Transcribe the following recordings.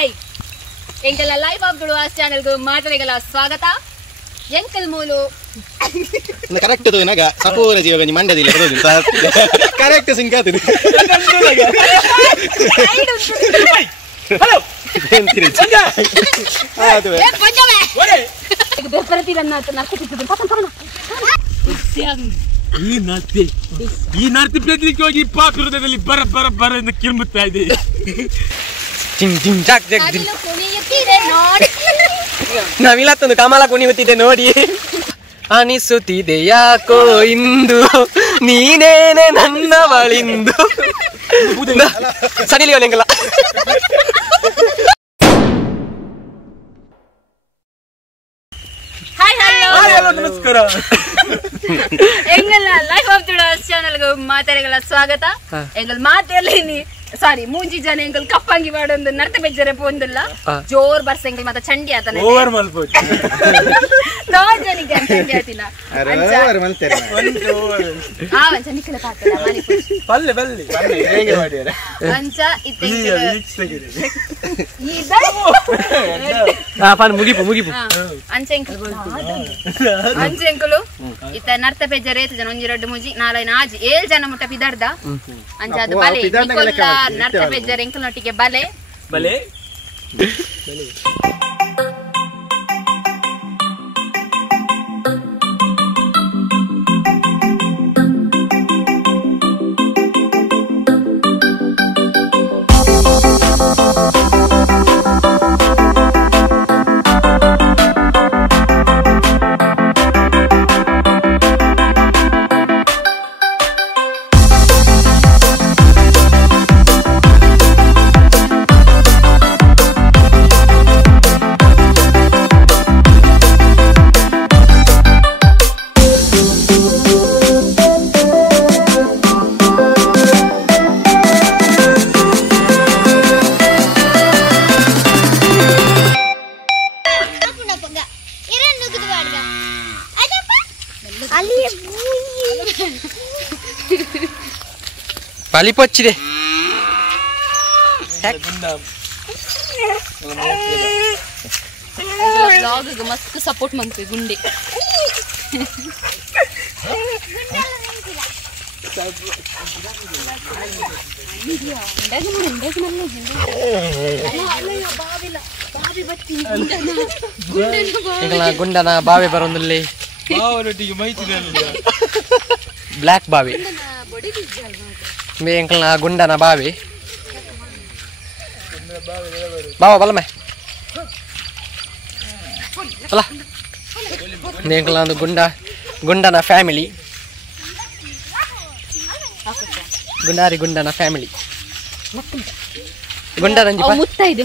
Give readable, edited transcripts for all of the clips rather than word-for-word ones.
Hi ಎಂಕಲ್ life of ದುಡುವಾಸ್ ಚಾನೆಲ್ಗೆ ಮಾತರೆಗಳ ಸ್ವಾಗತ. ಎಂಕಲ್ ಮೂಲು ಕರೆಕ್ಟ್ ತೋನಾಗ ಸಪೂರ ಜೀವಾಗ ನಿಮ್ಮ ಮಂಡ್ಯದಿಲ್ಲ ಕರೆಕ್ಟ್ ಸಿಂಗಾತಿದೆ ಹಲೋ ಈ ನರ್ತಿ ಪೆದ್ಲಿಕ್ಕೆ ಹೋಗಿ ಪಾಪ ಹೃದಯದಲ್ಲಿ ಬರ ಬರ ಬರ ಎಂದು ಕಿರುಮುತ್ತಾ ಇದೆ. ನಾವಿಲ್ಲತ್ತೊಂದು ಕಮಲ ಕುಣಿಯುತ್ತಿದೆ ನೋಡಿ. ಅನಿಸುತ್ತಿದೆ ಯಾಕೋ ಇಂದು ನೀನೇನೆ ನನ್ನ ಬಳಿಂದು ಸಡಿಲಿ ಅವನಿಂಗಲ್ಲ. ನಮಸ್ಕಾರ. ಎಂಗಲ್ ಲೈಫ್ ಆಫ್ ದುಡುವಾಸ್ ಚಾನೆಲ್ಗೆ ಮಾತರೆಗಳ ಸ್ವಾಗತ. ಎಂಗಲ್ ಮಾತೆಲ್ಲಿ ಸಾರಿ ಮೂಂಜಿ ಜನ ಎಂಕಲ್ ಕಪ್ಪಂಗಿ ಮಾಡೊಂದು ನರ್ತ ಬೆಜ್ಜರೆ ಪೋಂದಿಲ್ಲ ಜೋರ್ ಬರ್ಸ ಎಂಕಲ್ ಮತ್ತ ಚಂಡಿ ಆತನ ಓವರ್ ಮಲ್ಪೋಚ್ ನೋ ಜನಿಗೆ ಚಂಡಿ ಆತಿನ ಓವರ್ ಮಲ್ತಾರೆ ಆ ವಂಚ ನಿಕಲ ಪಾತಲ ಮನಿ ಬಲ್ಲೆ ಬಲ್ಲೆ ಹೇಗೆ ಮಾಡಿಯಾರೆ ವಂಚ ಇತ್ತೆ ಮುಗಿಪು ಅಂಚೆಂಕಲು ಇತ್ತ ನರ್ತ ಬೆಜ್ಜರೆ ಜನ ಒಂಜಿ ರಡ್ಡು ಮುಜಿ ನಾಲೈನ ಆಜಿ 7 ಜನ ಮುಟ್ಟ ಪಿದರ್ದ ಅಂಚ ಅದು ಬಲೆ ನಿಕೊಲ್ಲ ನರ್ತ ಬೆಜ್ಜರೆ ಎಂಕಲ್ನೊಟ್ಟಿಗೆ ಬಲೆ ಬಲೆ ಪಾಲಿಪೊಚ್ಚಿದೆ ಬ್ಲಾಗ್ ಮಸ್ತ್ ಸಪೋರ್ಟ್ ಮಾಡ್ತೀವಿ ಗುಂಡೆ ಗುಂಡನ ಬಾವಿ ಬರೋದಲ್ಲಿ ಬ್ಲ್ಯಾಕ್ ಬಾವಿ ಎಂಕಲ್ನ ಗುಂಡನ ಬಾವಿ ಬಾವ ಬಲಮೆ ಅಲ್ಲ ಎಂಕಲ್ನ ಒಂದು ಗುಂಡನ ಫ್ಯಾಮಿಲಿ ಗುಂಡನ ಫ್ಯಾಮಿಲಿ ಗುಂಡರಂಜಿ ಮುತ್ತೈದೆ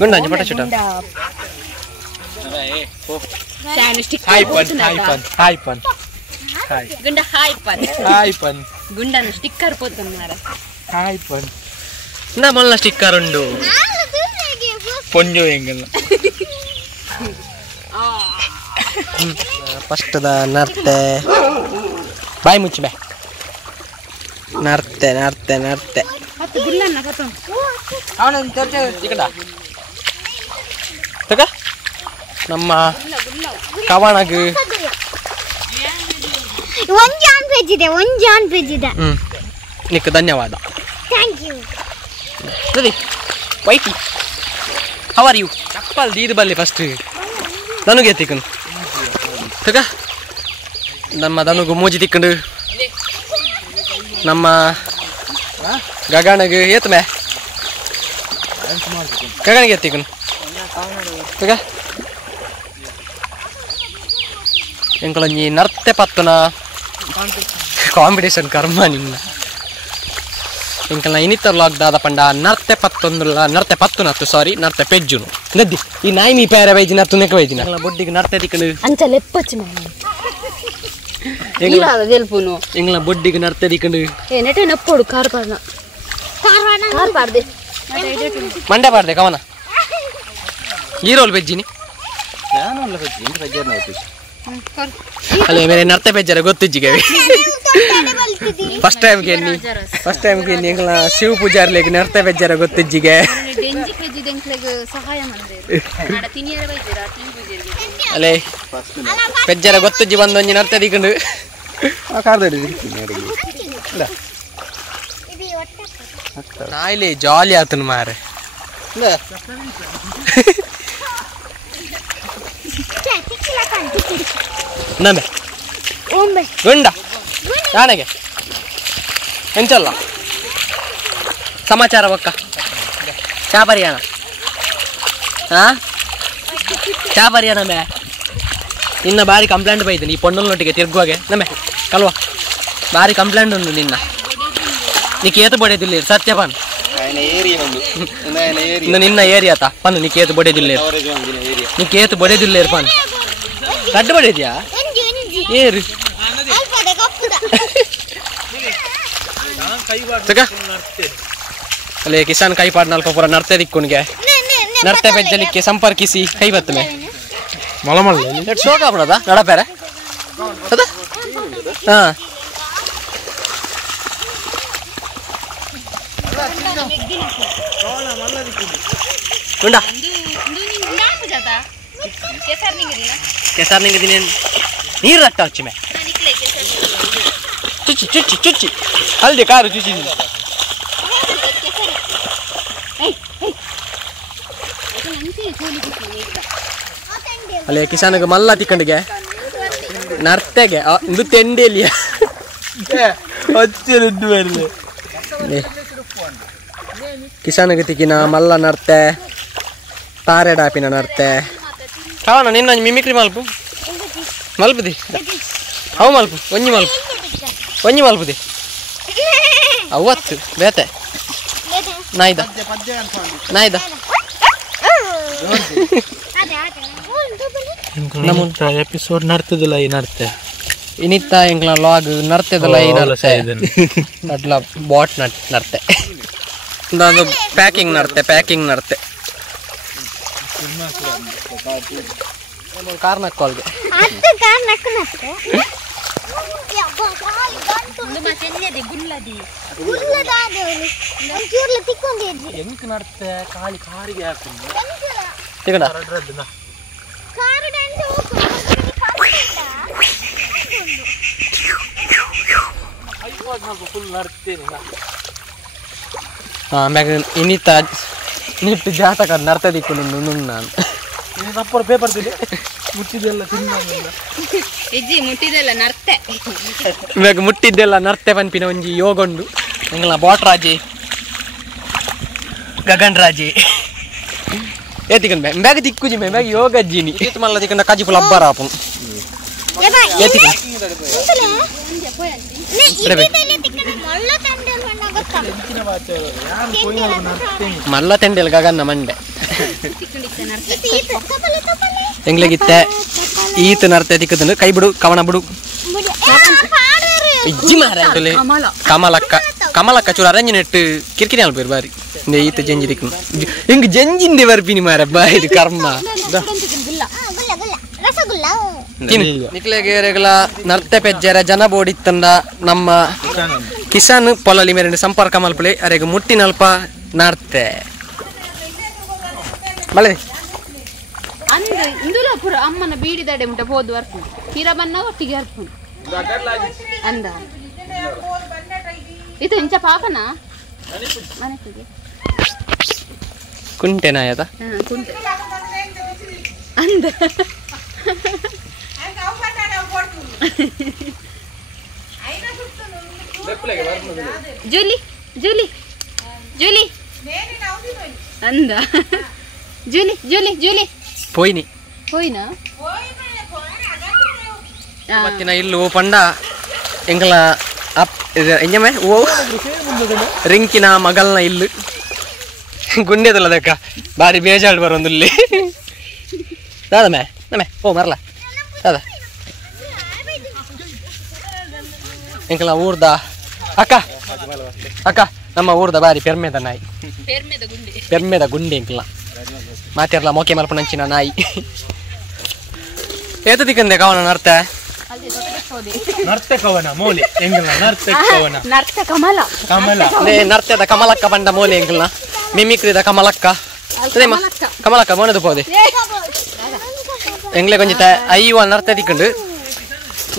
ಗುಂಡಂಜಿ ಪಟ ಚುಟ ಗುಂಡನ ಸ್ಟಿಕ್ಕರ್ పోతున్నారు నా మొన్న స్టిక్కర్ ఉండు పొంజో ఎంగల్ ಫಸ್ಟ್ ದ ನರ್ತೆ ಬಾಯಿ ಮುಚ್ಚಿ ಬಾ ನರ್ತೆ ತಗ ನಮ್ಮ ಕವಣಗ ಒಂಜಾನ್ ಪೇಜ್ ಇದೆ ನಿಕ್ಕೆ ಧನ್ಯವಾದ. Thank you. ಸರಿ ವೈಟಿ ಹೌ ಆರ್ ಯು ಚಪ್ಪಲ್ ದೀದು ಬಲ್ಲಿ ಫಸ್ಟ್ ನನಗೆ ತಿಕ್ಕನು ತಗ ನಮ್ಮ ದನುಗು ಮೂಜಿ ತಿಕ್ಕಂಡು ನಮ್ಮ ಗಗನಗೆ ಏತ್ ಮೇ ಗಗನಿಗೆ ಎತ್ತಿಕನು ತಗ ಎಂಕಲೊಂಜಿ ನರ್ತೆ ಪತ್ತುನ ಕಾಂಪಿಟೇಷನ್ ಕರ್ಮ ನಿನ್ನ ಎಂಕಲ್ನ ಇನ್ನಿತ್ತ ವ್ಲಾಗ್ ದಾದ ಪಂಡ ನರ್ತೆ ಪತ್ತುನತ್ತು ಸಾರಿ ನರ್ತೆ ಪೆಜ್ಜುನು ನದ್ದಿ ಈ ನಾಯಿ ಮೀ ಪೇರೆ ವೈಜಿ ನತ್ತು ನೆಕ ವೈಜಿನ ಬೊಡ್ಡಿಗೆ ನರ್ತೆ ತಿಕ್ಕನು ಅಂಚ ಲೆಪ್ಪಚ್ಚು ಎಂಗ್ಲ ಬೊಡ್ಡಿಗೆ ನರ್ತೆ ತಿಕ್ಕಂಡು ಏ ನೆಟೆ ನಪ್ಪೋಡು ಕಾರ್ ಪಾರ್ದೆ ಮಂಡೆ ಪಾಡ್ದೆ ಕವನ ಈರೋಲ್ ಬೆಜ್ಜಿನಿ ಅಲ್ಲೇ ಮೇರೆ ನರ್ತೆ ಬೆಜ್ಜರ ಗೊತ್ತಿಜ್ಜಿಗೆ ಫಸ್ಟ್ ಟೈಮ್ ಗೆನ್ನಿ ಎಂಕಲ ಶಿವ ಪೂಜಾರ್ಲೆಗ್ ನರ್ತೆ ಬೆಜ್ಜರ ಗೊತ್ತಿಜ್ಜಿಗೆ ಅಲ್ಲೇ ಬೆಜ್ಜರ ಗೊತ್ತಿಜ್ಜಿ ಬಂದೊಂಜಿ ನರ್ತೆ ದಿಕ್ಕಂಡು ನಾಯಿಲೆ ಜಾಲಿ ಆತನು ಮಾರೆ ನಮೆ ಗುಂಡ ಯಾಣಗೆ ಎಂಚಲ್ಲ ಸಮಾಚಾರ ಒಕ್ಕ ಚಾಪರಿಯಾಣ ಹಾ ಚಾಪರಿಯಾಣ ಮೇ ನಿನ್ನ ಬಾರಿ ಕಂಪ್ಲೇಂಟ್ ಬೈತೀನಿ ಈ ಪೊಣ್ಣನೊಟ್ಟಿಗೆ ತಿರ್ಗುವಾಗೆ ನಮೆ ಕಲ್ವಾ ಬಾರಿ ಕಂಪ್ಲೇಂಟ್ ಉಂಟು ನಿನ್ನ ನೀ ಕೇತು ಬಡಿಯೋದಿಲ್ಲ ಸತ್ಯಪಾನ್ ನಿನ್ನ ಏರಿಯಾತ ಪನ್ ನೀ ಕೇತು ಬಡಿಯೋದಿಲ್ಲ ನೀ ಕೇತು ಬಡಿಯೋದಿಲ್ಲ ಪನ್ ಕಡ್ಡು ಬಡಿದ್ಯಾ ಏರು ಅಲ್ಲೇ ಕಿಸಾನ್ ಕೈ ಪಾಡ್ ನಾಲ್ಕು ಪೂರ ನರ್ತೆ ದಿಕ್ಕುನ್ಗೆ ನರ್ತೆ ಬೆಜ್ಜಲಿಕ್ಕೆ ಸಂಪರ್ಕಿಸಿ ಕೈ ಬತ್ತಮೆ ಮಳಮಳ ಶೋಕ ಬಿಡೋದ ನಡಪೇರೆ ಅದ ಹಾ ಉಂಡ ಕೆಸರ್ ನಿಂಗೆ ನೀರು ರಟ್ಟ ಹಚ್ಚಿ ಮೇ ಚುಚ್ಚಿ ಚುಚ್ಚಿ ಚುಚ್ಚಿ ಅಲ್ದೆ ಕಾರು ಚುಚ್ಚಿ ಅಲ್ಲೇ ಕಿಸಾನಿಗೆ ಮಲ್ಲ ತಿಕ್ಕಂಡಿಗೆ ನರ್ತೆಗೆ ಇದು ತೆಂಡೆಲಿಯ ಕಿಸಾನಿಗೆ ತಿಕ್ಕಿನ ಮಲ್ಲ ನರ್ತೆ ತಾರೆ ಡಾಪಿನ ನರ್ತೆ ಕಾವಣ ನಿನ್ನ ಮಿಮಿಕ್ರಿ ಮಲ್ಪು ಮಲ್ಪದಿ ಅವು ಮಲ್ಪು ಒಂಜಿ ಮಲ್ಪುದಿ ಅವತ್ತು ಬೇತೆ ನಾಯ್ದ ಎಪಿಸೋಡ್ ನರ್ತದಿಲ್ಲ ಈ ನರ್ತೆ ಇನ್ನಿತ್ತ ಎಂಕ್ಲ ಲಾಗ್ ನರ್ತದಲ್ಲ ಈ ನರ್ತೆ ಅಟ್ಲ ಬಾಟ್ ನರ್ತೆ ಒಂದು ಪ್ಯಾಕಿಂಗ್ ನರ್ತೆ ಕಾರ್ ನಕ್ಕೋಲ್ಗೆ ಎಂಕ್ ನಡ್ತೆ ಕಾಲಿ ಕಾರಿಗೆ ಹಾಕೊಂಡು ಇನ್ನಿತ್ತ ನಿಟ್ಟು ಜಾತಕ ನರ್ತದಿಕ್ಕು ನಿನ್ನ ನಾನು ಅಪ್ಪರ ಪೇಪರ್ ತಿಳಿ ಮುಟ್ಟಿದೆಲ್ಲ ಮುಟ್ಟಿದ್ದೆಲ್ಲ ನರ್ತೆ ಪನ್ಪಿನ ಒಂಜಿ ಯೋಗೊಂಡು ಎಂಗ್ಲ ಬಾಟ್ರಾಜಿ ಗಗನ್ ರಾಜಿ ಏತಿಕನ್ ಬ್ಯಾಗ ತಿಕ್ಕುಜಿ ಬ್ಯಾಗ ಯೋಗಜ್ಜಿನಿ ಮಲ್ಲ ತಿಕ್ಕಂಡ ಕಾಜಿ ಫುಲ್ ಅಬ್ಬರ ಆಪುನ್ ಮಲ್ಲ ತೆಂಡೆಲ್ ಗಗನ್ನ ಮಂಡೆ ಎಂಗ್ಲಗಿತ್ತೆ ಈತ ನರ್ತೆ ತಿಕ್ಕದನ್ನು ಕೈ ಬಿಡು ಕವಣ ಬಿಡು ಇಜ್ಜಿ ಮಾರ ಕಮಲಕ್ಕ ಚೂರು ಅರಂಜಿ ನೆಟ್ಟು ಕಿರ್ಕಿರಿ ಅಲ್ಬೇರು ಬಾರಿ ಈತ ಜಂಜಿ ತಿಕ್ಕನು ಹಿಂಗ್ ಜಂಜಿಂದೆ ಬರ್ಪಿನಿ ಮಾರ ಬಾರಿ ಕರ್ಮ ನಿಕ್ಲೆಗೆರೆಗಳ ನರ್ತೆ ಪೆಜ್ಜರ ಜನ ಬೋಡಿತ್ತಂದ ನಮ್ಮ ಕಿಸಾನ್ ಪೊಲಲಿ ಮೇರೆ ಸಂಪರ್ಕ ಮಲ್ಪಲೆ ಅರೆಗೆ ಮುಟ್ಟಿನಲ್ಪ ನರ್ತೆ ಮಳೆ ಇಂದುಲಾಪುರ ಅಮ್ಮನ ಬೀಡಿದಡೆ ಮುಟ್ಟ ಹೋದು ಬರ್ಕೊಂಡು ಹಿರಬನ್ನ ಒಟ್ಟಿಗೆ ಹರ್ಕೊಂಡು ಅಂದ ಇದು ಇಂಚ ಪಾಪನ ಮನೆಗೆ ಕುಂಟೆನಾಯದ ಕುಂಟೆ ಅಂದ ಜೂಲಿ ಜೂಲಿ ಜೂಲಿ ಅಂದ ಜೂಲಿ ಜೂಲಿ ಜೂಲಿ ಹೋಯ್ನಾ ಮತ್ತಿನ ಇಲ್ಲು ಪಂಡ ಎಂಕಲ ಎಂಜಮೆ ಓ ರಿಂಕಿನ ಮಗಲ್ನ ಇಲ್ಲು ಗುಂಡೆದಲ್ಲ ಅದಕ್ಕ ಬಾರಿ ಬೇಜಾರು ಬರೋಂದಿಲ್ಲಿ ದಾದ ಮೇ ನಮೆ ಓ ಮರಲ ದಾದ ಎಂಕಲ ಊರ್ದ ಅಕ್ಕ ನಮ್ಮ ಊರ್ದ ಬಾರಿ ಪೆರ್ಮೆದ ನಾಯಿ ಪೆರ್ಮೆದ ಗುಂಡೆ ಎಂಕಲ ಮಾತಿರ್ಲ ಮೋಕೆ ಮಲ್ಪನಂಚಿನ ನಾಯಿ ಏತ ತಿಕ್ಕಂದೆ ಕವನ ನರ್ತೆ ನರ್ತೆ ಕವನ ಮೋಲೆ ಎಂಗಲ ನರ್ತೆ ಕವನ ನರ್ತ ಕಮಲ ಕಮಲ ನರ್ತದ ಕಮಲಕ್ಕ ಪಂಡ ಮೋಲೆ ಎಂಕಲ್ನ ಮಿಮಿಕ್ರಿದ ಕಮಲಕ್ಕ ಕಮಲಕ್ಕ ಮೋನದು ಪೋದೆ ಎಂಗ್ಲೆ ಕೊಂಚ ಐವ ನರ್ತೆ ತಿಕ್ಕಂಡು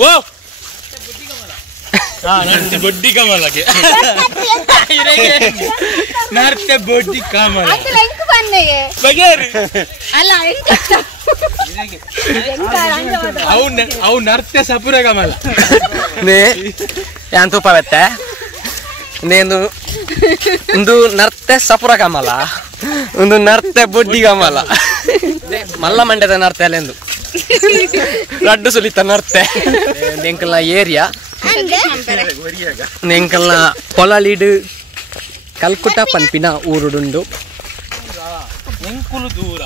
ಓ ನರ್ತೆ ಬೊಡ್ಡಿ ಕಮಲಗೆ ನರ್ತೆ ಬೊಡ್ಡಿ ಕಮಲ ಬಗೆರು ಅಲ್ಲ ಅವು ನರ್ತೆ ಸಪುರ ಕಮಲ ನೇ ಯಾನ್ ತೂಪವೆತ್ತೆ ನೇನು ಒಂದು ನರ್ತೆ ಸಪುರ ಕಮಲ ಒಂದು ನರ್ತೆ ಬೊಡ್ಡಿ ಕಮಲ ಮಲ್ಲ ಮಂಡ್ಯದ ನರ್ತೆ ಅಲ್ಲೆಂದು ರಡ್ಡು ಸುಲಿತ ನರ್ತೆ ಎಂಕಲ್ನ ಏರಿಯಾ ಎಂಕಲ್ನ పొలాలీడు కల్కుట పన్పిన ఊరుడుండు ಎಂಕುಲು ದೂರ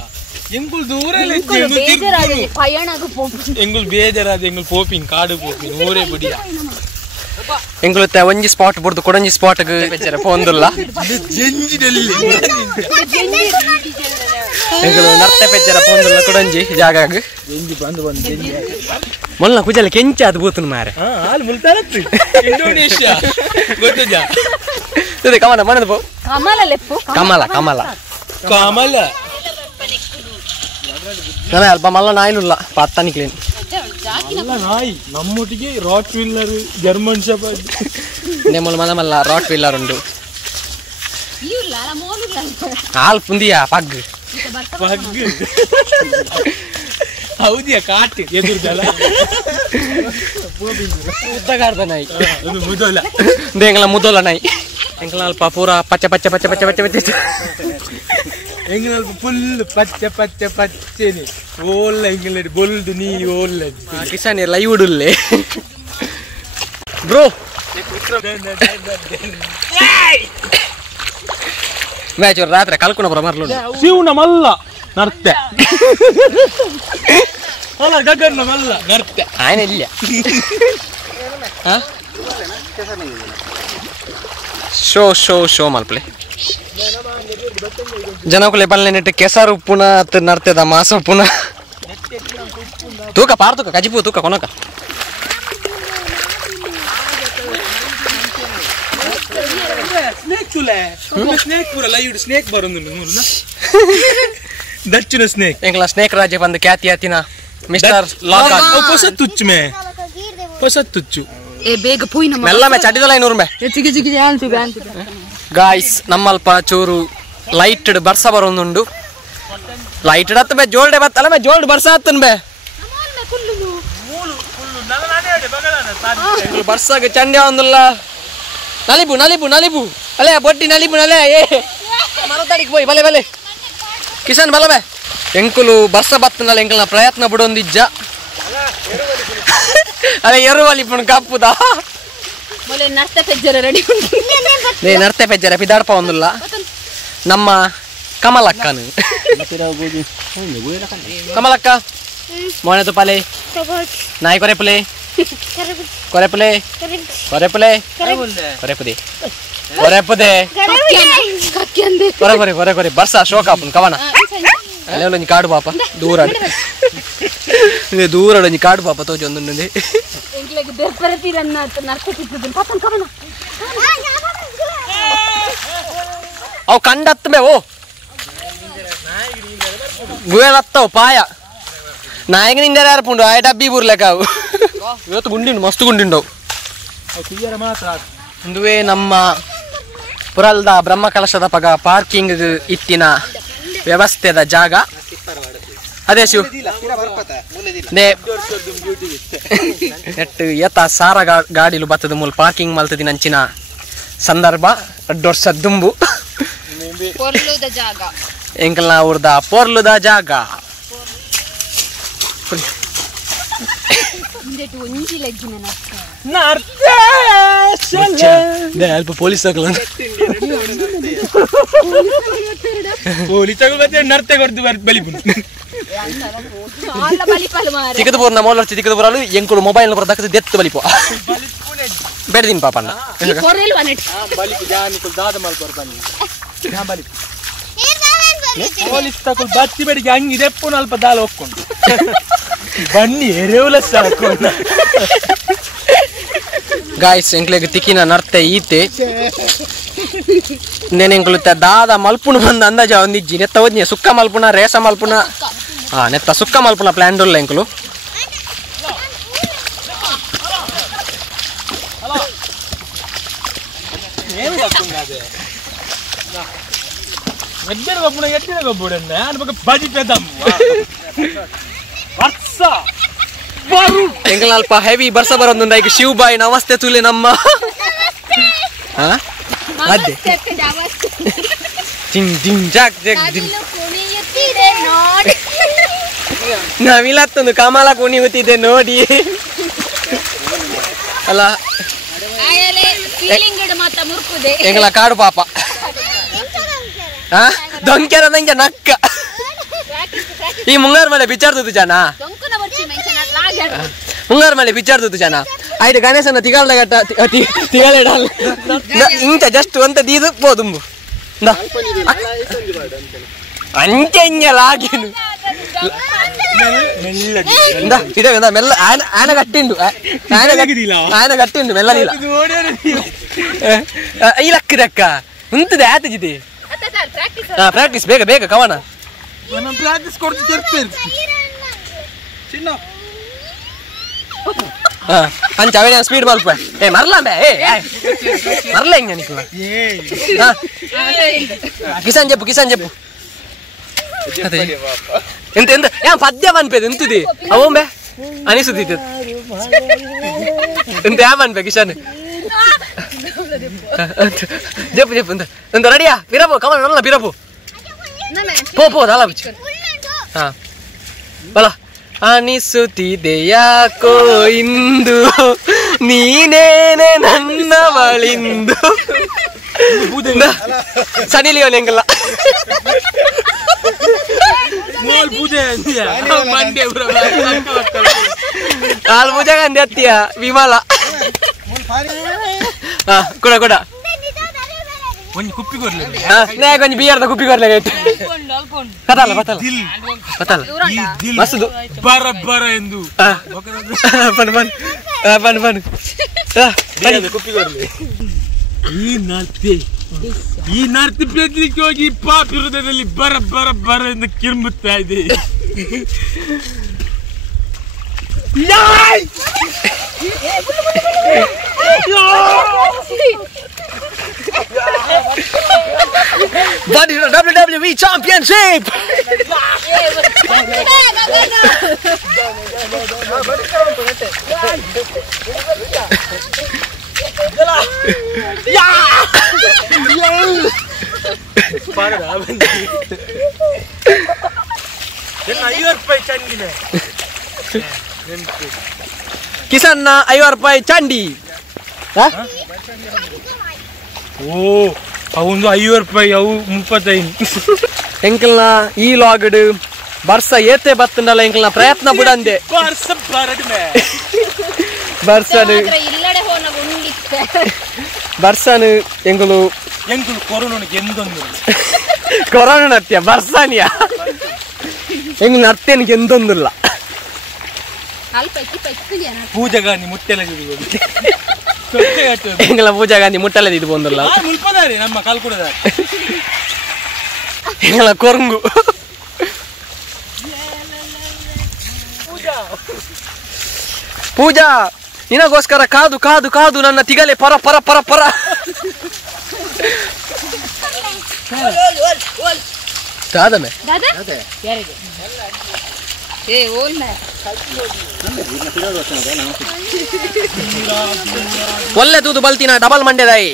ಎಂಗುಲ್ ಬೇಜಾರಾದ ಎಂಗುಲ್ ಪೋಪಿನ್ ಕಾಡು ಪೋಪಿನ್ ಊರೇ ಬಿಡಿಯ ಎಂಗುಲು ಒಂಜಿ ಸ್ಪಾಟ್ ಬುಡ್ದು ಕೊಡೊಂಜಿ ಸ್ಪಾಟ್ ಬೆಚ್ಚರೆ ಪೋಂದುಲ್ಲ ಎಂಗುಲು ನರ್ತೆ ಬೆಚ್ಚರ ಪೋಂದುಲ್ಲ ಕೊಡೊಂಜಿ ಜಾಗಾಗ ಮೊಲ್ಲ ಕುಜಲ ಕೆಂಚ ಅದು ಬೂತುನು ಮಾರೆ ಹಾಲು ಮುಲ್ತಾರತ್ತು ಇಂಡೋನೇಷ್ಯಾ ಗೊತ್ತದ ಇದು ಕಮಲ ಮನದು ಪೋ ಕಮಲ ಲೆಪ್ಪು ಕಮಲ ಕಮಲ ಕಮಲ ನಾನು ಅಲ್ಪ ಮಲ್ಲ ನಾಯಿನುಲ್ಲ ಪತ್ತಾನಿ ಕ್ಲೀನ್ ಅಲ್ಲ ನಾಯಿ ನಮ್ಮೊಟ್ಟಿಗೆ ರಾಟ್ ವಿಲ್ಲರ್ ಜರ್ಮನ್ ಶೆಪರ್ಡ್ ನೆಮ್ಮಲ್ ಮಲ್ಲ ಮಲ್ಲ ರಾಟ್ ವಿಲ್ಲರ್ ಉಂಡು ಹಾಲ್ ಪುಂದಿಯಾ ಪಗ್ ಹೌದಿಯಾ ಕಾಟ್ ಎದುರ್ದಲ್ಲ ಉದ್ದಗಾರ್ದ ನಾಯಿ ಅದು ಮುದೋಲ ಎಂಗ್ಲ ಮುದೋಲ ನಾಯಿ ಎಂಗ್ಲ ಅಲ್ಪ ಪೂರ ಪಚ್ಚ ಪಚ್ಚ ಪಚ್ಚ ಪಚ್ಚ ಪಚ್ಚ ಪಚ್ಚ ಎಂಗ್ಲ ಫುಲ್ ಪಚ್ಚೆ ಪಚ್ಚೆ ಪಚ್ಚೆನೆ ಓಲ್ಲ ಎಂಗ್ಲ ಬೊಲ್ದು ನೀ ಓಲ್ಲ ಕಿಸಾನ್ ಲೈವ್ ಉಡುಲ್ಲೆ ಬ್ರೋ ಮ್ಯಾಚ್ ರಾತ್ರಿ ಕಲ್ಕೊಣ ಬರ ಮರ್ಲು ಶಿವನ ಮಲ್ಲ ನರ್ತೆ ಅಲ್ಲ ಗಗನ ಮಲ್ಲ ನರ್ತೆ ಆಯ್ನ ಇಲ್ಲ ಶೋ ಶೋ ಶೋ ಮಲ್ಪಲೆ ಜನಕುಲೆ ಬಲ್ಲೆ ನೆಟ್ಟು ಕೆಸರು ಪುನಃ ನರ್ತದ ಮಾಸ ಪುನಃ ತೂಕ ಪಾರ್ ತೂಕ ಕಜಿಪು ತೂಕ ಕೊನಕ ಸ್ನೇಕ್ ತುಲೆ ಸ್ನೇಕ್ ಪೂರ ಲೈವ್ ಸ್ನೇಕ್ ಬರೋದು ಮೂರ್ನ ದಚ್ಚಿನ ಸ್ನೇಕ್ ಎಂಗ್ಲ ಸ್ನೇಕ್ ರಾಜ್ಯ ಬಂದು ಖ್ಯಾತಿ ಆತಿನ ಮಿಸ್ಟರ್ ಲಾಕ್ ಹೊಸ ತುಚ್ಚು ಮೇ ಹೊಸ ತುಚ್ಚು ಏ ಬೇಗ ಪೋಯಿನ ಮೆಲ್ಲ ಮೇ ಚಡಿದಲ್ಲ 500 ಮೇ ಚಿಗಿ ಚಿಗಿ ಆಂತು ಗಾಯ್ಸ್ ನಮ್ಮಲ್ಪ ಚೂರು ಲೈಟೆಡ್ ಬರ್ಸ ಬರೋದುಂಡು ಲೈಟೆಡ್ ಹತ್ತು ಬೇ ಜೋಲ್ಡೆ ಬತ್ತಲ್ಲ ಮೇ ಜೋಲ್ಡ್ ಬರ್ಸ ಹತ್ತನ್ ಬೇ ಬರ್ಸಾಗ ಚಂಡ್ಯ ಒಂದಲ್ಲ ನಲಿಬು ನಲಿಬು ನಲಿಬು ಅಲೆ ಬೊಟ್ಟಿ ನಲಿಬು ನಲೆ ಏ ಮರತಡಿಗೆ ಹೋಯ್ ಬಲೆ ಬಲೆ ಕಿಶನ್ ಬಲ ಬೇ ಎಂಕುಲು ಬರ್ಸ ಬತ್ತನಲ್ಲ ಎಂಕಲ್ನ ಪ್ರಯತ್ನ ಬಿಡೊಂದಿಜ್ಜ ಅಲೆ ಎರುವಲಿ ಪುಣ ಕಪ್ಪುದ ಮೊಲೆ ನರ್ತ ಪೆಜ್ಜರ ರೆಡಿ ನೇ ನರ್ತೆ ಪೆಜ್ಜರ ಪಿದಾಡ್ಪ ಒಂದಲ್ಲ ನಮ್ಮ ಕಮಲಕ್ಕನು ಕಮಲಕ್ಕ ಮೊನೆ ತುಪಾಲೆ ನಾಯಿ ಕೊರೆಪುಲೆ ಕೊರೆಪುಲೆ ಕೊರೆಪುಲೆ ಕೊರೆಪುದೆ ಕೊರೆಪುದೆ ಕೊರೆ ಕೊರೆ ಕೊರೆ ಕೊರೆ ಬರ್ಸ ಶೋಕ ಅಪ್ಪನ್ ಕವನ ಅಲ್ಲೇ ಒಂಜಿ ಕಾಡು ಪಾಪ ದೂರ ದೂರ ಒಂಜಿ ಕಾಡು ಪಾಪ ತೋಜಿ ಒಂದೊಂದೇ ಎಂಗ್ಲೆಗ್ ದೆಪ್ಪರತಿರನ್ನ ನರ್ತ ತಿತ್ತುದು ಪತನ್ ಕವನ ಅವು ಕಂಡತ್ತ ಬೇ ಓ ಗುಯಲತ್ತವು ಪಾಯ ನಾಯಿಗೆ ನಿಂದ ಯಾರು ಪುಂಡು ಆಯ ಡಬ್ಬಿ ಬುರ್ಲೆಕ್ಕ ಅವು ಇವತ್ತು ಗುಂಡಿಂಡು ಮಸ್ತ್ ಗುಂಡಿಂಡು ಒಂದುವೇ ನಮ್ಮ ಪುರಲ್ದ ಬ್ರಹ್ಮಕಲಶದ ಪಗ ಪಾರ್ಕಿಂಗ್ ಇತ್ತಿನ ವ್ಯವಸ್ಥೆದ ಜಾಗ ಅದೇ ಶಿವ್ ನೆಟ್ ಏತ ಸಾರ ಗಾಡಿಲು ಬತ್ತದ ಮೂಲ ಪಾರ್ಕಿಂಗ್ ಮಲ್ತದಿ ನಂಚಿನ ಸಂದರ್ಭ 2 ವರ್ಷ ದುಂಬು ಪೊರ್ಲುದ ಜಾಗ ಎಂಕಲ್ನ ಅವ್ರದ ಪೊರ್ಲುದ ಜಾಗ ಇಂದೆಟು ಒಂಜಿ ಲೆಗ್ಗಿನ ಅಲ್ಪ ಪೊಲೀಸ್ ತಗೊಳ್ಳ ಪೊಲೀಸ್ ತಗೊಳ್ಬತ್ತೆ ನರ್ತೆ ಕೊಡ್ದು ಬಲಿಪುನ ಚಿಕ್ಕದ ಬೋರ್ನ ಮೌಲರ್ಚಿ ಚಿಕ್ಕದ ಬೋರಲು ಎಂಕುಳು ಮೊಬೈಲ್ ನಂಬರ್ ದಕ್ಕದ ದೆತ್ತು ಬಲಿಪೋ ಬೇಡದಿನ ಪಾಪಣ್ಣ ಬಲಿಪು ಜಾನಿಕುಲ್ ದಾದ ಮಲ್ಪರ್ ಬನ್ನಿ ನಾ ಬಲಿಪು ಪೊಲೀಸ್ ತಗೊಳ್ ಬತ್ತಿ ಬೆಡಿಗೆ ಹಂಗಿದೆ ಪುನಃ ಅಲ್ಪ ದಾಲ ಹೋಗ್ಕೊಂಡು ಬನ್ನಿ ಎರೆವುಲ ಸಾಕು ಗಾಯ್ಸ್ ಎಂಕ್ಲೆಗ್ ತಿಕ್ಕಿನ ನರ್ತೆ ಈತೆ ನೆನೆಂಕ್ಲುತ್ತ ದಾದ ಮಲ್ಪುಣ ಬಂದ ಅಂದಾಜ ಒಂದಿಜ್ಜಿ ನೆತ್ತ ಓದ್ನಿ ಸುಕ್ಕ ಮಲ್ಪುಣ ರೇಸ ಮಲ್ಪುಣ ನೆತ್ತ ಸುಕ್ಕ ಮಲ್ಪುಣ ಪ್ಲಾನ್ ಉಲ್ಲ ಎಂಕ್ಲು ಎಡ್ಡೆರ ಗೊಬ್ಬುಣ ಎಡ್ಡೆರ ಗೊಬ್ಬುಡನ್ನ ಅನ್ಬೇಕು ಬಜಿ ಪೆದಂ ವರ್ಷ ಎಂಕಲ್ ಅಲ್ಪ ಹೆವಿ ಬರ್ಸ ಬರೋದು ಈಗ ಶಿವ್ ಬಾಯ್ ನಮಸ್ತೆ ತುಲೆ ನಮ್ಮ ಅದೇ ನಾವಿಲ್ಲತ್ತೊಂದು ಕಮಲ ಕುಣಿಯುತ್ತಿದೆ ನೋಡಿ ಅಲ್ಲ ಎಂಕಲ ಕಾಡು ಪಾಪ ದೊಂಕೆರ ನಂಗೆ ನಕ್ಕ ಈ ಮುಂಗಾರು ಮಳೆ ಬಿಚ್ಚಾರ್ದು ಜನ ಮುಂಗಾರು ಮಳೆ ಬಿಚ್ಚಾರ್ದು ಜನ ಆಯ್ತು ಗಣೇಶನ ತಿಗಾಲ್ದಾಗ ತಿಗಾಲೇಡಲ್ಲ ಇಂಚ ಜಸ್ಟ್ ಅಂತ ದೀದು ಪೋದುಂಬು ಅಂಚೆಂಜಲಾಗೇನು ಇದೇ ಮೆಲ್ಲ ಆನ ಕಟ್ಟಿಂಡು ಆನ ಕಟ್ಟಿಂಡು ಮೆಲ್ಲನಿಲ್ಲ ಇಲಕ್ಕದಕ್ಕ ಉಂತದೆ ಆತಜಿದೆ ಪ್ರಾಕ್ಟೀಸ್ ಬೇಗ ಬೇಗ ಕವನ ಪ್ರಾಕ್ಟೀಸ್ ಕೊಡ್ತಿರ್ತೀನಿ ಅಂಚ ಅವೇ ಸ್ಪೀಡ್ ಮಲ್ಪ ಏ ಮರ್ಲ ಬೇ ಮರ್ಲ ಹಿಂಗ ನಿಕ್ಲ ಕಿಸಾನ್ చెప్పు ಎಂತ ಎಂತ ಯಾ ಪದ್ಯ ಅನ್ಪೇದು ಎಂತದಿ ಅವೊಂಬೆ ಅನಿಸುತ್ತಿತ್ತು ಎಂತ ಯಾವ ಅನ್ಪೆ ಕಿಶಾನ್ చెప్పు ಎಂತ ರೆಡಿಯಾ ಪಿರಪು ಕಮಲ ನಲ್ಲ ಪಿರಪು ಪೋ ದಾಲ ಬಿಚ್ಚು ಬಲ ಅನಿಸುತ್ತಿದೆ ಯಾಕೋ ಇಂದು ನೀನೇನೆ ನನ್ನವಳಿಂದು ಸನಿ ಲಿಯೋನ್ ಹೆಂಗಲ್ಲ ಆಲ್ ಪೂಜೆ ಗಂಧಿ ಹತ್ತಿಯ ವಿಮಲ ಕೊಡ ಒಂದು ಕುಪ್ಪಿ ಕೊಡ್ಲಿ ಕೊಂಚ ಬಿಯರ್ದ ಕುಪ್ಪಿ ಕೊಡ್ಲಿ ಪತಲ್ಲ ಮಸ್ದು ಬರ ಎಂದು ಬನ್ ಕುಪ್ಪಿ ಕೊಡ್ಲಿ ಈ ನರ್ತಿ ಪೆದ್ಲಿಕ್ಕೆ ಹೋಗಿ ಪಾಪ ಹೃದಯದಲ್ಲಿ ಬರ ಎಂದು ಕಿರ್ಮುತ್ತಾ ಇದೆ What is the WWE Championship? ಕಿಸನ್ನ 50 ರೂಪಾಯಿ ಚಂಡಿ ಓ ಅವಂದು 50 ರೂಪಾಯಿ ಅವು 35 ಎಂಕಲ್ನ ಈ ಲಾಗಡ್ ಬರ್ಸ ಏತೆ ಬತ್ತಂಡಲ್ಲ ಎಂಕಲ್ನ ಪ್ರಯತ್ನ ಬಿಡಂದೆ ಬರ್ಸನು ಎಂಕಲು ಕೊರೋನಾಕ್ಕೆ ಎಂದೊಂದು ಕೊರೋನಾ ನತ್ಯ ಬರ್ಸಾನಿಯ ಎಂಗ್ ನರ್ತೇನಿಗೆ ಎಂದೊಂದಿಲ್ಲ ಪೂಜಾ ಗಾಂಧಿ ಮುಟ್ಟೆಲ್ಲ ಎಂಗಲ ಪೂಜಾ ಗಾಂಧಿ ಮುಟ್ಟಲ್ಲ ಇದು ಬಂದಲ್ಲ ಮುಲ್ಪದಾರಿ ನಮ್ಮ ಕಾಲ್ಕುಡದ ಎಂಗಲ ಕೊರಂಗು ಪೂಜಾ ನಿನಗೋಸ್ಕರ ಕಾದು ಕಾದು ಕಾದು ನನ್ನ ತಿಗಲೆ ಪರ ಪರ ಪರ ಪರ ದಾದಮೆ ಒಳ್ಳೆ ತೂದು ಬಲ್ತಿನ ಡಬಲ್ ಮಂಡ್ಯದಾಯಿ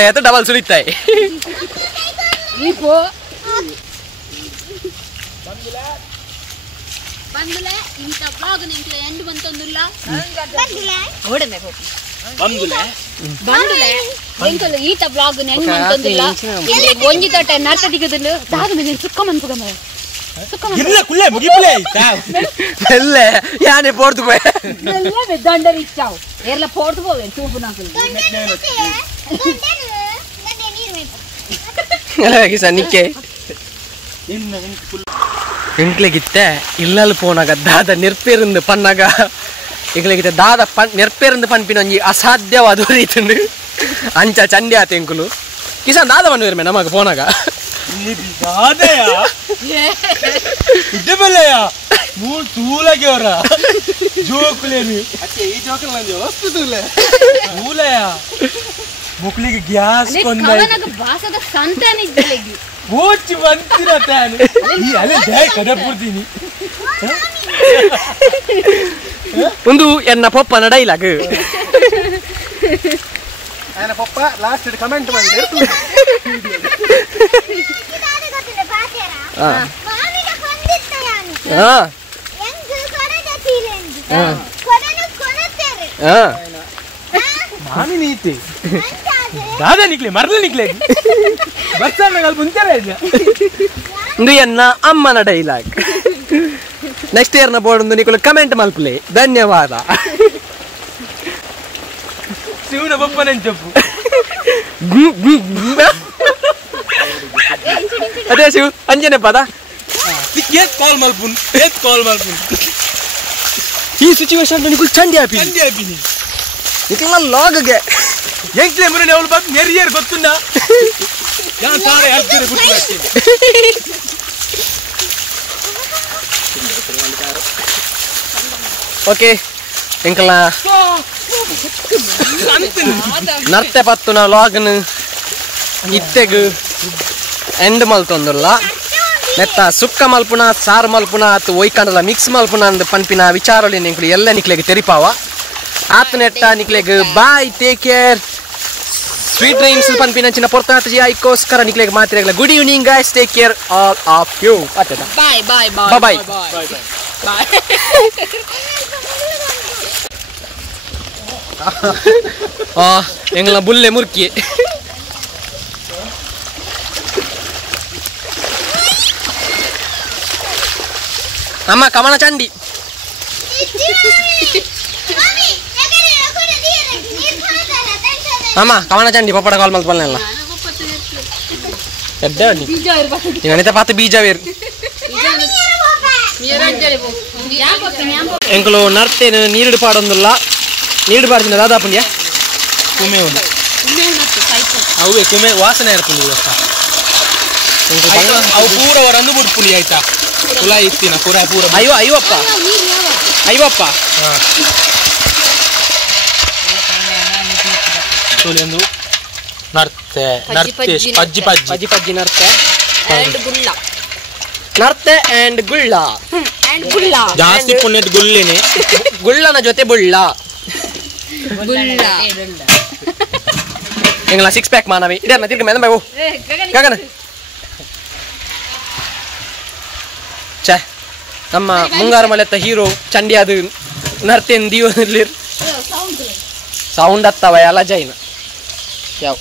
ಆಯ್ತು ಡಬಲ್ ಸುರಿತಾಯಿ ಇಂಥ ಬ್ಲಾಗ್ ನಿಂಕ್ಲೆ ಎಂಡ್ ಬಂತೊಂದುಲ್ಲ ಬಂದುಲೆ ಈತ ಬ್ಲಾಗ್ ಎಂಡ್ ಬಂತೊಂದುಲ್ಲ ಒಂಜಿ ತೋಟ ನರ್ತ ದಿಗದಲು ದಾದ ಮೇಲೆ ಸುಕ್ಕ ಮನ್ಪುಗಮೆ ಇಲ್ಲ ಕುಲ್ಲೆ ಮುಗಿಪ್ಲೆ ಎಲ್ಲೆ ಯಾನೆ ಪೋರ್ದು ಪೋಯ್ ಎಲ್ಲೆ ದಂಡರಿ ಇಚ್ಚಾವ್ ಎಲ್ಲ ಪೋರ್ದು ಪೋವೆ ತೂಪು ನಾಕಲು ಎಲ್ಲ ಕಿಸ ನಿಕ್ಕೆ ಎಂಕ್ಲೆಗಿತ್ತೆ ಇಲ್ಲಲ್ಲಿ ಪೋನಾಗ ದಾದ ನೆರ್ಪೇರಿಂದ ಪನ್ನಾಗ ಎಂಕ್ಲೆಗಿತ್ತೆ ದಾದ ನೆರ್ಪೇರಿಂದ ಪನ್ಪಿನ ಒಂಜಿ ಅಸಾಧ್ಯವಾದ ರೀತಿಂಡು ಅಂಚ ಚಂಡಿ ಆತ ಎಂಕುಲು ಕಿಸಾನ್ ದಾದ ಪನ್ನುವೇರ್ಮೆ ನಮಗ ಪೋನಾಗ ದಾದಯ ಇದ್ದ ಬೆಲೆಯ ಮೂರು ತೂಲಗೆ ಅವರ ಜೋಕುಲೇನು ಈ ಜೋಕಲ್ ನಂಜು ವಸ್ತು ತೂಲೆ ತೂಲಯ ಮುಕ್ಲಿಗೆ ಗ್ಯಾಸ್ ಕೊಂದ ಭಾಷದ ಸಂತಾನಿದ್ದಲೆಗಿ ಓಚಿ ಬಂತಿರ ತಾನು ಈ ಅಲೆ ದೇ ಕಡಪುರ್ತೀನಿ ಒಂದು ಎನ್ನ ಪಪ್ಪನ ಡೈಲಾಗ್ ఆయన పప్ప లాస్ట్ కమెంట్ ಬಂದೆ ಮಾಮಿ ನೀತಿ ದಾದಾ ನಿಕ್ಲೆ ಮರಲ ನಿಕ್ಲೆ ಬಸ್ಸನ್ನ ಮುಂಚೆಲ್ಲ ಇಲ್ಲ ಇದು ಎನ್ನ ಅಮ್ಮನ ಡೈಲಾಗ್ ನೆಕ್ಸ್ಟ್ ಇಯರ್ನ ಬೋರ್ಡ್ ಒಂದು ನಿಕುಲು ಕಮೆಂಟ್ ಮಲ್ಪಲೆ ಧನ್ಯವಾದ ಶಿವನ ಬಪ್ಪನ ಚಪ್ಪು ಅದೇ ಶಿವ್ ಅಂಜನೆ ಪದ ಕಾಲ್ ಮಲ್ಪುನ್ ಈ ಸಿಚುವೇಶನ್ ನಿಕುಲು ಚಂಡಿ ಆಪಿ ನಿಕುಲ ಲಾಗ್ಗೆ ಎಂಕ್ಲೆ ಮುರನೆ ಅವಳು ಬಂದು ನೆರಿಯರ್ ಗೊತ್ತುಂಡ ಯಾನ್ ಸಾರೆ ಹೇಳ್ತಾರೆ ಗುರ್ತು ಓಕೆ ಎಂಕಲ ನರ್ತೆ ಪತ್ತುನ ಲಾಗ್ನ ಇತ್ತೆಗ್ ಎಂಡ್ ಮಲ್ತೊಂದುಲ್ಲ ನೆತ್ತ ಸುಕ್ಕ ಮಲ್ಪುನ ಸಾರು ಮಲ್ಪುನ ಅತ್ತು ಒಯ್ಕಂಡಲ ಮಿಕ್ಸ್ ಮಲ್ಪುನ ಅಂದ್ ಪನ್ಪಿನ ವಿಚಾರಲಿ ನಿಂಕುಲು ಎಲ್ಲ ನಿಕ್ಲೆಗ್ ತೆರಿಪಾವ ಆತ ನೆಟ್ಟ ನಿಕ್ಲೆಗ್ bye take care sweet dreams ಪನ್ಪಿನ ಚಿನ್ನ ಪೊರ್ತಾತಜಿ ಐಕೋಸ್ಕರ ನಿಕ್ಲೆಗ್ ಮಾತಿರಗಲ good evening guys take care all of you ಅತ್ತದ ಬಾಯ್ ಬಾಯ್ ಬಾಯ್ ಬಾಯ್ ಎಂಗ್ಲ ಬುಲ್ಲೆ ಮುರ್ಕಿ ಅಮ್ಮ ಕಮನ ಚಂಡಿ ಅಮ್ಮ ಕಮನ ಚಂಡಿ ಪಪ್ಪಡ ಕಾಲ್ ಮಲ್ತ್ ಬಲ್ನೆಲ್ಲ ಎಡ್ಡೆ ನೀ ಅನಿತ ಪಾತ ಬೀಜವೇರು ಎಂಕಲು ನರ್ತೇನು ನೀರು ಪಾಡೊಂದುಲ್ಲ ನೀರು ಪಾಡ್ದಿನ ದಾದಾಪುಂಡ್ಯ ಕುಮೆ ಉಂಟು ಅವೇ ಕುಮೆ ವಾಸನೆ ಇರ್ಪುಂಡು ಅವು ಪೂರ ವರಂದು ಬಿಡ್ಪುಲಿ ಆಯ್ತಾ ಕುಲ ಇತ್ತಿನ ಪೂರ ಪೂರ ಅಯ್ಯಪ್ಪ ಒಂದು ನರ್ತೆ ಪಜ್ಜಿ ಪಜ್ಜಿ ನರ್ತೆ ನರ್ತೆ ಅಂಡ್ ಗುಳ್ಳ ಜಾಸ್ತಿ ಪುಣ್ಯದ ಗುಳ್ಳಿನಿ ಗುಳ್ಳನ ಜೊತೆ ಬುಳ್ಳ ಎಂಗ್ಲ 6 ಪ್ಯಾಕ್ ಮಾನವಿ ಇಡನ್ನ ತಿರ್ಗ ಮೇಲೆ ಬಾವು ಗಗನ ಛೇ ನಮ್ಮ ಮುಂಗಾರು ಮಳೆತ್ತ ಹೀರೋ ಚಂಡಿ ಅದು ನರ್ತೇನ್ ದೀವನಲ್ಲಿ ಸೌಂಡ್ ಹತ್ತವ ಎಲ್ಲ ಜೈನ ಯಾವ